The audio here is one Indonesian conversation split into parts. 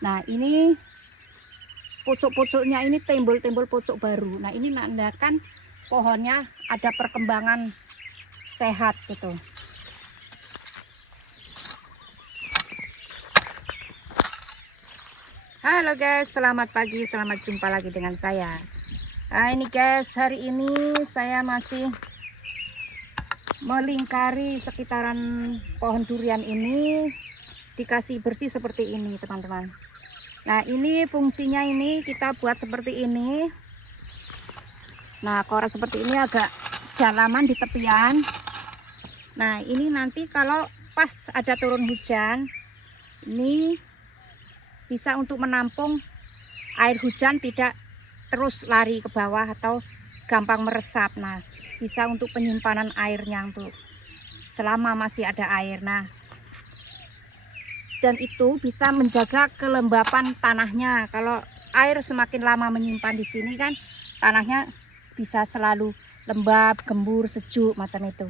Nah ini pucuk-pucuknya ini timbul-timbul pucuk baru. Nah ini menandakan pohonnya ada perkembangan sehat gitu. Halo guys, selamat pagi, selamat jumpa lagi dengan saya. Nah ini guys, hari ini saya masih melingkari sekitaran pohon durian ini, dikasih bersih seperti ini teman-teman. Nah ini fungsinya ini kita buat seperti ini. Nah koran seperti ini agak dalaman di tepian. Nah ini nanti kalau pas ada turun hujan, ini bisa untuk menampung air hujan tidak terus lari ke bawah atau gampang meresap. Nah bisa untuk penyimpanan airnya untuk selama masih ada air. Nah dan itu bisa menjaga kelembapan tanahnya. Kalau air semakin lama menyimpan di sini kan tanahnya bisa selalu lembab, gembur, sejuk macam itu.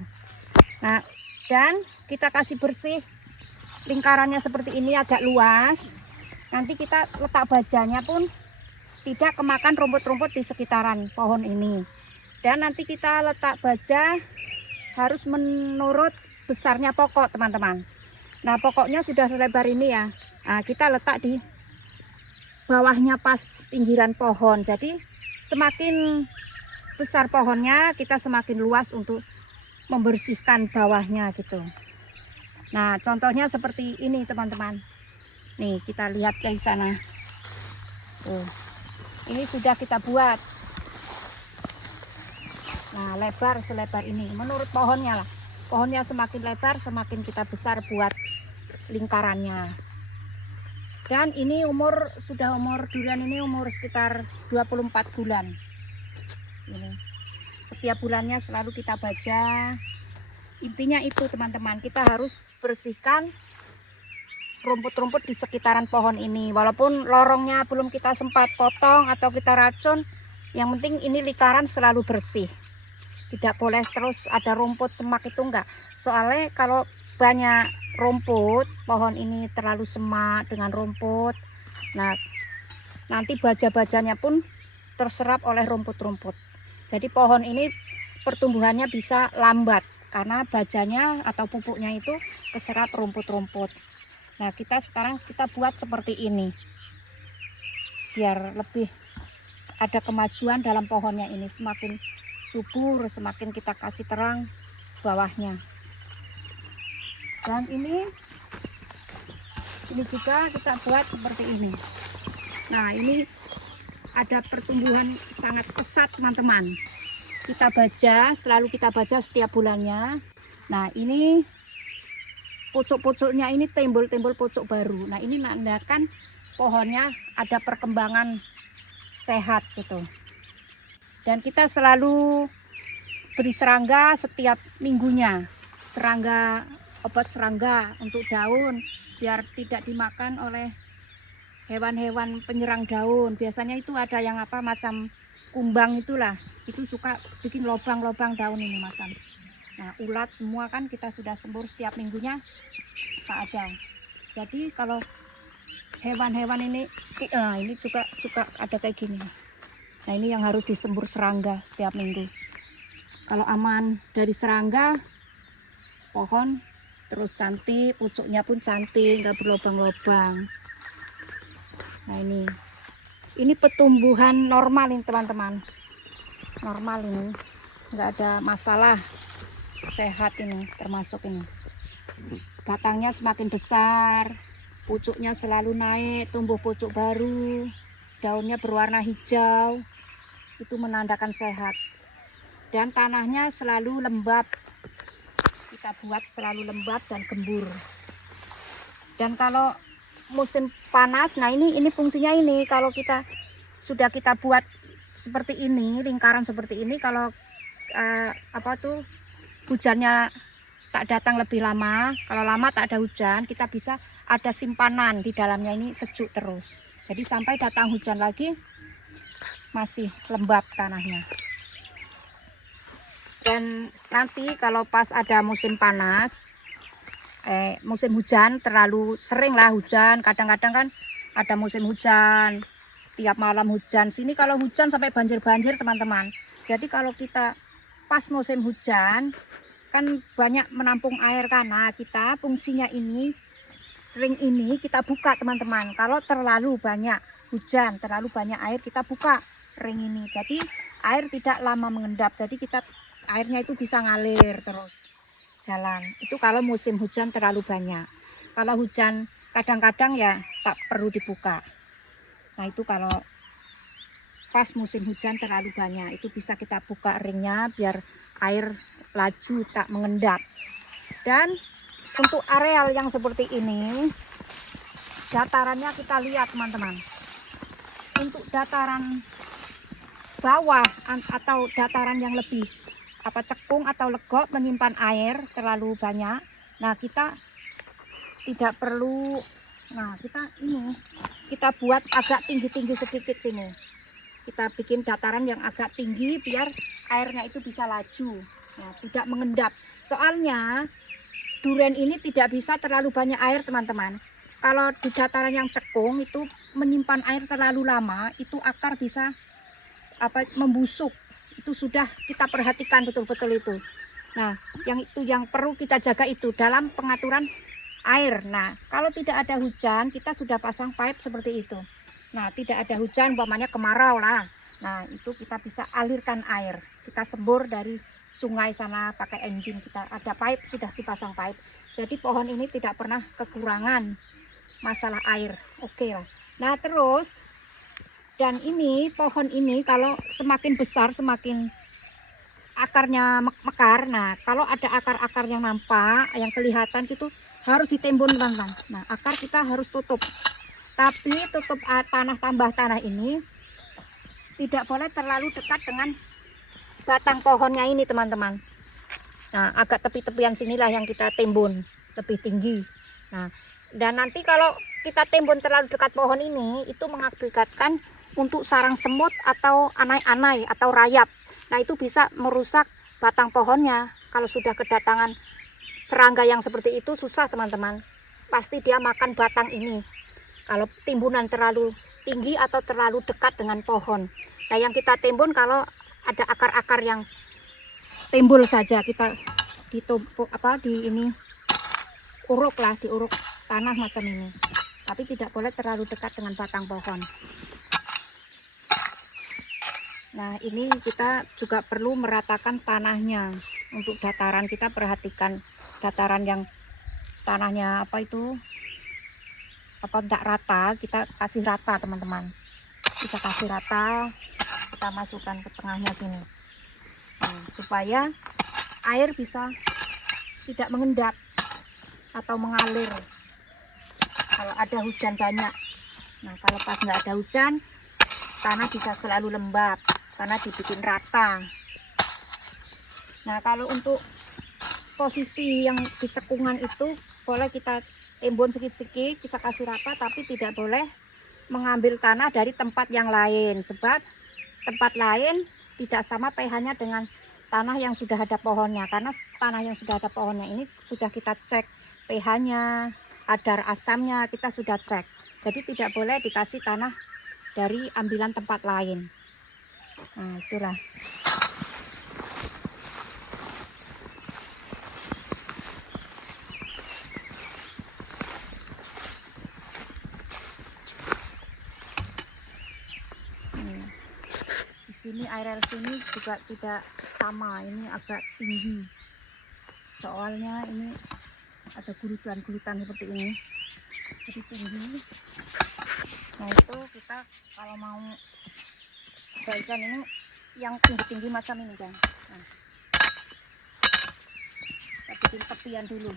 Nah dan kita kasih bersih lingkarannya seperti ini agak luas. Nanti kita letak bajanya pun tidak kemakan rumput-rumput di sekitaran pohon ini. Dan nanti kita letak baja harus menurut besarnya pokok teman-teman. Nah pokoknya sudah selebar ini ya. Nah, kita letak di bawahnya pas pinggiran pohon. Jadi semakin besar pohonnya kita semakin luas untuk membersihkan bawahnya gitu. Nah contohnya seperti ini teman-teman. Nih kita lihat dari sana. Ini sudah kita buat. Nah lebar selebar ini menurut pohonnya lah. Pohonnya semakin lebar semakin kita besar buat lingkarannya. Dan ini sudah umur durian ini umur sekitar 24 bulan. Ini. Setiap bulannya selalu kita baja. Intinya itu teman-teman, kita harus bersihkan rumput-rumput di sekitaran pohon ini. Walaupun lorongnya belum kita sempat potong atau kita racun, yang penting ini lingkaran selalu bersih. Tidak boleh terus ada rumput semak itu enggak. Soalnya kalau banyak rumput, pohon ini terlalu semak dengan rumput. Nah, nanti baja-bajanya pun terserap oleh rumput-rumput. Jadi pohon ini pertumbuhannya bisa lambat karena bajanya atau pupuknya itu keserap rumput-rumput. Nah, sekarang kita buat seperti ini. Biar lebih ada kemajuan dalam pohonnya ini, semakin subur, semakin kita kasih terang bawahnya. Dan ini juga kita buat seperti ini. Nah ini ada pertumbuhan sangat pesat teman-teman. Kita baja, selalu kita baja setiap bulannya. Nah ini pucuk-pucuknya ini timbul-timbul pucuk baru. Nah ini menandakan pohonnya ada perkembangan sehat gitu. Dan kita selalu beri serangga setiap minggunya. Obat serangga untuk daun biar tidak dimakan oleh hewan-hewan penyerang daun. Biasanya itu ada yang macam kumbang itulah, itu suka bikin lubang-lubang daun ini macam. Nah ulat semua kan kita sudah sembur setiap minggunya tak ada. Jadi kalau hewan-hewan ini juga suka ada kayak gini. Nah ini yang harus disembur serangga setiap minggu. Kalau aman dari serangga, pohon terus cantik, pucuknya pun cantik, nggak berlubang-lubang. Nah ini pertumbuhan normal ini teman-teman, normal ini, nggak ada masalah, sehat ini termasuk ini. Batangnya semakin besar, pucuknya selalu naik, tumbuh pucuk baru, daunnya berwarna hijau, itu menandakan sehat. Dan tanahnya selalu lembab. Kita buat selalu lembab dan gembur. Dan kalau musim panas, nah ini fungsinya ini, kalau kita sudah kita buat seperti ini, lingkaran seperti ini, kalau hujannya tak datang lebih lama, kalau lama tak ada hujan, kita bisa ada simpanan di dalamnya ini sejuk terus. Jadi sampai datang hujan lagi masih lembab tanahnya. Dan nanti kalau pas ada musim panas, musim hujan, terlalu sering lah hujan, kadang-kadang kan ada musim hujan, tiap malam hujan. Sini kalau hujan sampai banjir-banjir teman-teman. Jadi kalau kita pas musim hujan kan banyak menampung air kan. Nah, kita fungsinya ini, ring ini kita buka teman-teman. Kalau terlalu banyak hujan, terlalu banyak air, kita buka ring ini. Jadi air tidak lama mengendap. Jadi airnya itu bisa ngalir terus jalan. Itu kalau musim hujan terlalu banyak. Kalau hujan kadang-kadang ya tak perlu dibuka. Nah, itu kalau pas musim hujan terlalu banyak, itu bisa kita buka ringnya biar air laju tak mengendap. Dan untuk areal yang seperti ini, datarannya kita lihat teman-teman. Untuk dataran bawah atau dataran yang lebih cekung atau legok menyimpan air terlalu banyak, nah kita tidak perlu. Nah, kita buat agak tinggi-tinggi sedikit sini. Kita bikin dataran yang agak tinggi biar airnya itu bisa laju, nah, tidak mengendap. Soalnya durian ini tidak bisa terlalu banyak air teman-teman. Kalau di dataran yang cekung itu menyimpan air terlalu lama, itu akar bisa membusuk. Itu sudah kita perhatikan betul-betul itu. Nah, yang perlu kita jaga itu dalam pengaturan air. Nah, kalau tidak ada hujan, kita sudah pasang pipe seperti itu. Nah, tidak ada hujan, umpamanya kemarau lah. Nah, itu kita bisa alirkan air. Kita sembur dari sungai sana pakai engine. Kita ada pipe, sudah dipasang pipe. Jadi pohon ini tidak pernah kekurangan masalah air. Oke lah. Nah, terus dan ini pohon ini kalau semakin besar, semakin akarnya mekar. Nah, kalau ada akar-akar yang nampak, yang kelihatan itu harus ditembun teman-teman. Nah, akar kita harus tutup. Tapi tutup tambah tanah ini tidak boleh terlalu dekat dengan batang pohonnya ini teman-teman. Nah, agak tepi-tepian sinilah yang kita timbun lebih tinggi. Nah, dan nanti kalau kita timbun terlalu dekat pohon ini, itu mengakibatkan untuk sarang semut atau anai-anai atau rayap. Nah, itu bisa merusak batang pohonnya. Kalau sudah kedatangan serangga yang seperti itu susah teman-teman. Pasti dia makan batang ini. Kalau timbunan terlalu tinggi atau terlalu dekat dengan pohon. Nah, yang kita timbun kalau ada akar-akar yang timbul saja, kita ditumpuk diuruk tanah macam ini. Tapi tidak boleh terlalu dekat dengan batang pohon. Nah, ini kita juga perlu meratakan tanahnya. Untuk dataran kita perhatikan dataran yang tanahnya tidak rata, kita kasih rata teman-teman. Bisa kasih rata, kita masukkan ke tengahnya sini. Nah, supaya air bisa tidak mengendap atau mengalir kalau ada hujan banyak. Nah, kalau pas nggak ada hujan, tanah bisa selalu lembab karena dibikin rata. Nah, kalau untuk posisi yang di cekungan itu boleh kita timbun sedikit-sedikit, bisa kasih rata, tapi tidak boleh mengambil tanah dari tempat yang lain, sebab tempat lain tidak sama pH-nya dengan tanah yang sudah ada pohonnya. Karena tanah yang sudah ada pohonnya ini sudah kita cek pH-nya, kadar asamnya kita sudah cek. Jadi tidak boleh dikasih tanah dari ambilan tempat lain. Nah, itulah. Di sini areal sini juga tidak sama, ini agak tinggi. Soalnya ini ada gulutan-gulutan seperti ini. Jadi tinggi. Nah, itu kita kalau mau bagian ini yang tinggi-tinggi macam ini kan. Nah, kita bikin tepian dulu.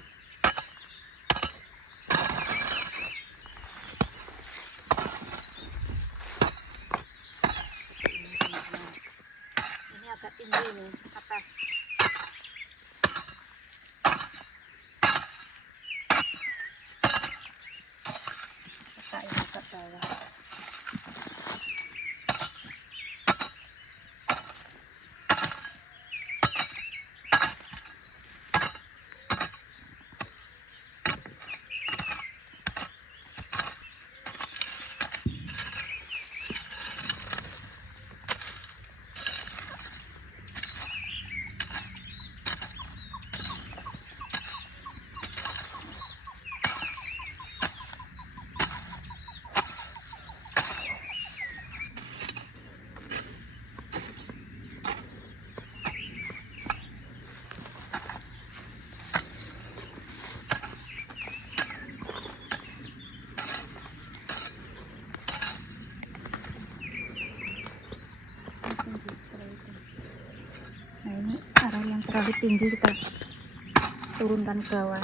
Ini agak tinggi nih atas. Kita ini ke bawah. terlalu tinggi kita turunkan ke bawah.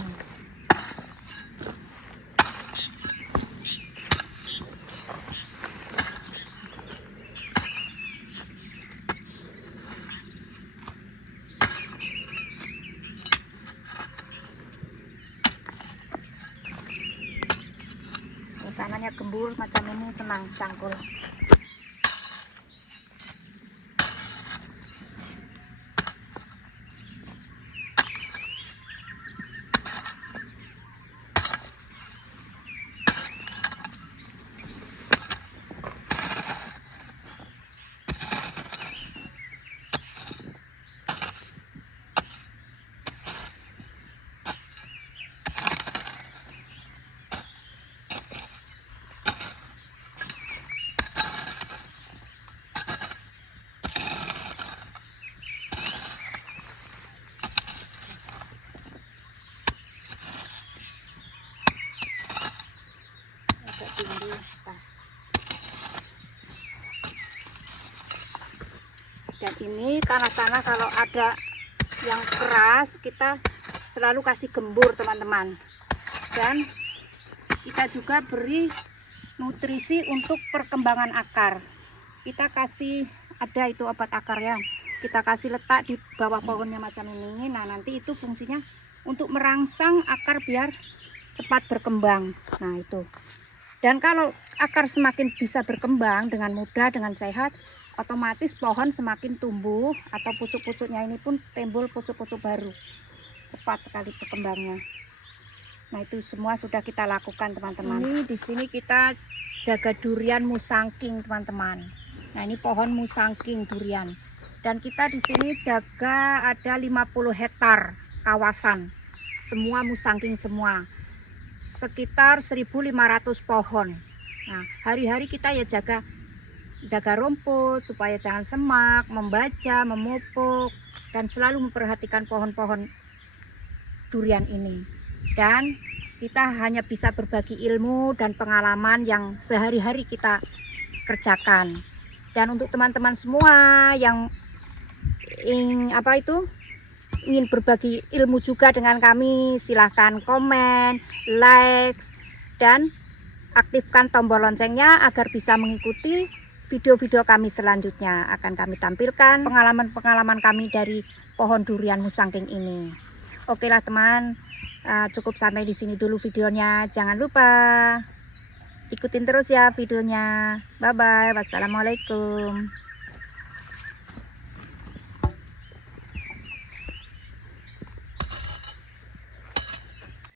Tanahnya gembur macam ini, senang cangkul. Tinggi pas. Dan ini tanah-tanah kalau ada yang keras kita selalu kasih gembur teman-teman, dan kita juga beri nutrisi untuk perkembangan akar. Kita kasih ada itu obat akar ya, kita kasih letak di bawah pohonnya macam ini. Nah nanti itu fungsinya untuk merangsang akar biar cepat berkembang. Nah itu. Dan kalau akar semakin bisa berkembang dengan mudah, dengan sehat, otomatis pohon semakin tumbuh atau pucuk-pucuknya ini pun timbul pucuk-pucuk baru. Cepat sekali berkembangnya. Nah itu semua sudah kita lakukan teman-teman. Ini di sini kita jaga durian musangking teman-teman. Nah ini pohon musangking durian. Dan kita di sini jaga ada 50 hektar kawasan. Semua musangking semua. Sekitar 1.500 pohon. Nah, hari-hari kita ya jaga rumput supaya jangan semak, membaca, memupuk, dan selalu memperhatikan pohon-pohon durian ini. Dan kita hanya bisa berbagi ilmu dan pengalaman yang sehari-hari kita kerjakan. Dan untuk teman-teman semua yang ingin berbagi ilmu juga dengan kami, silahkan komen, like, dan aktifkan tombol loncengnya agar bisa mengikuti video-video kami selanjutnya. Akan kami tampilkan pengalaman-pengalaman kami dari pohon durian musangking ini. Oke lah teman, cukup sampai di sini dulu videonya. Jangan lupa ikutin terus ya videonya. Bye bye, wassalamualaikum.